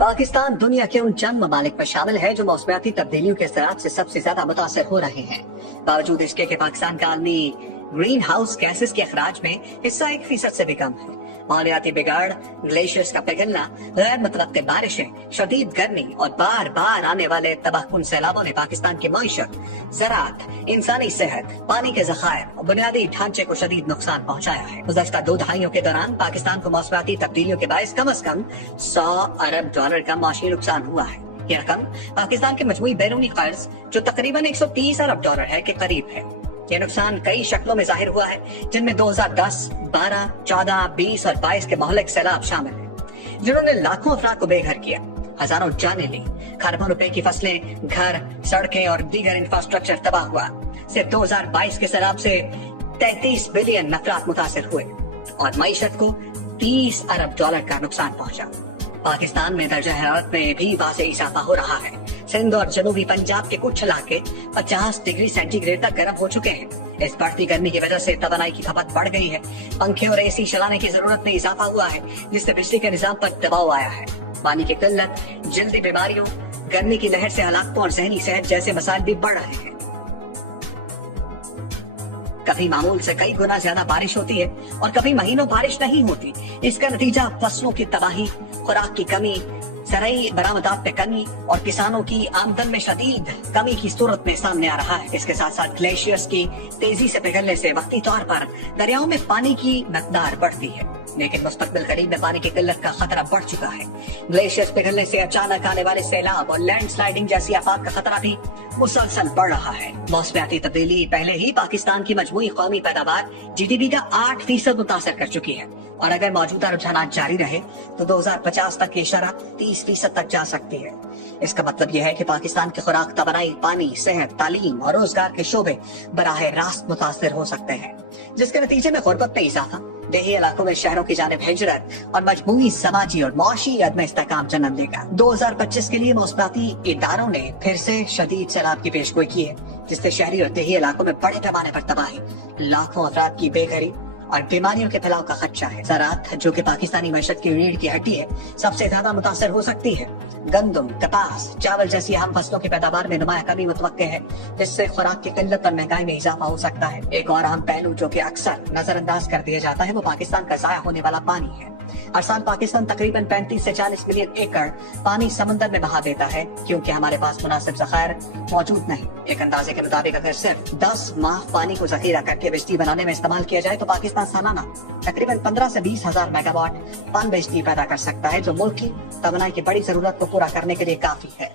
पाकिस्तान दुनिया के उन चंद ममालिक में शामिल है जो मौसमियाती तब्दीलियों के ज़राअत से सबसे ज्यादा मुतासर हो रहे हैं। बावजूद इसके कि पाकिस्तान का आलमी ग्रीन हाउस गैसेस के अखराज में हिस्सा 1% से भी कम है। मालियाती बिगाड़, ग्लेशियर्स का पिघलना, गैर मुतवक्किल बारिशें, शदीद गर्मी और बार बार आने वाले तबाहकुन सैलाबों ने पाकिस्तान की मईशत, ज़राअत, इंसानी सेहत, पानी के ज़खायर और बुनियादी ढांचे को शदीद नुकसान पहुँचाया है। गुज़श्ता 2 दहाइयों के दौरान पाकिस्तान को मौसमियाती तब्दीलियों के बायस कम अज कम $100 अरब का माशी नुकसान हुआ है। ये रकम पाकिस्तान के मजमूई बैरूनी कर्ज जो तकरीबन $130 अरब है के करीब है। ये नुकसान कई शक्लों में जाहिर हुआ है, जिनमें 2010, 12, 14, 20 और 22 के महलिक सैलाब शामिल हैं, जिन्होंने लाखों अफराद को बेघर किया, हजारों जानें ली, खरबों रुपए की फसलें, घर, सड़कें और दीगर इंफ्रास्ट्रक्चर तबाह हुआ। सिर्फ 2022 के सैलाब से 33 बिलियन अफराद मुतासिर हुए और मईशत को $30 अरब का नुकसान पहुंचा। पाकिस्तान में दर्जा हरारत में भी वाज़ेह इजाफा हो रहा है। सिंध और जनूबी पंजाब के कुछ इलाके 50 डिग्री सेंटीग्रेड तक गर्म हो चुके हैं। इस बढ़ती गर्मी की वजह से तवानाई की खपत बढ़ गई है। पंखे और एसी चलाने की जरूरत में इजाफा हुआ है, जिससे बिजली के निजाम पर दबाव आया है। पानी की किल्लत, जल्दी बीमारियों, गर्मी की लहर से हलाकतों और जहनी सेहत जैसे मसाइल भी बढ़ रहे हैं। कभी मामूल से कई गुना ज्यादा बारिश होती है और कभी महीनों बारिश नहीं होती। इसका नतीजा फसलों की तबाही, खुराक की कमी, ज़राई बरामदात में कमी और किसानों की आमदन में शदीद कमी की सूरत में सामने आ रहा है। इसके साथ साथ ग्लेशियर्स की तेजी से पिघलने से वक्ती तौर पर दरियाओं में पानी की मकदार बढ़ती है, लेकिन मुस्तकबिल करीब में पानी की किल्लत का खतरा बढ़ चुका है। ग्लेशियर्स पिघलने से अचानक आने वाले सैलाब और लैंडस्लाइडिंग जैसी आफात का खतरा भी मुसलसल बढ़ रहा है। मौसमियाती तब्दीली पहले ही पाकिस्तान की मजमूई कौमी पैदावार GDP का 8% मुतासर कर चुकी है और अगर मौजूदा रुझानात जारी रहे तो 2050 तक की शरह 30% तक जा सकती है। इसका मतलब यह है कि पाकिस्तान की खुराक, तवानाई, पानी, सेहत, तालीम और रोजगार के शोबे बराह रास्त मुतासर हो सकते हैं, जिसके नतीजे में गुर्बत में इजाफा, देही इलाकों में शहरों की जानिब हिजरत और मजमूई समाजी और मुआशी अदम इस्तेहकाम जन्म देगा। 2025 के लिए मौसमियाती इदारों ने फिर से शदीद सैलाब की पेशगोई की है, जिससे शहरी और देही इलाकों में बड़े पैमाने पर तबाही, लाखों अफराद की बेघरी और बीमारियों के फैलाव का खदशा है। ज़राअत, जो कि पाकिस्तानी मईशत की रीढ़ की हड्डी है, सबसे ज्यादा मुतासर हो सकती है। गंदम, कपास, चावल जैसी अहम फसलों की पैदावार में नुमाया कमी मुतवक्के है, जिससे खुराक की किल्लत और महंगाई में इजाफा हो सकता है। एक और अहम पहलू जो कि अक्सर नजरअंदाज कर दिया जाता है, वो पाकिस्तान का जाया होने वाला पानी है। हर साल पाकिस्तान तकरीबन 35 से 40 मिलियन एकड़ पानी समंदर में बहा देता है, क्योंकि हमारे पास मुनासिब ज़खायर मौजूद नहीं। एक अंदाजे के मुताबिक अगर सिर्फ 10 माह पानी को जखीरा करके बिजली बनाने में इस्तेमाल किया जाए तो पाकिस्तान सालाना तकरीबन 15 से 20 हजार मेगावाट पन बिजली पैदा कर सकता है, जो मुल्क की तवानाई की बड़ी जरूरत को पूरा करने के लिए काफी है।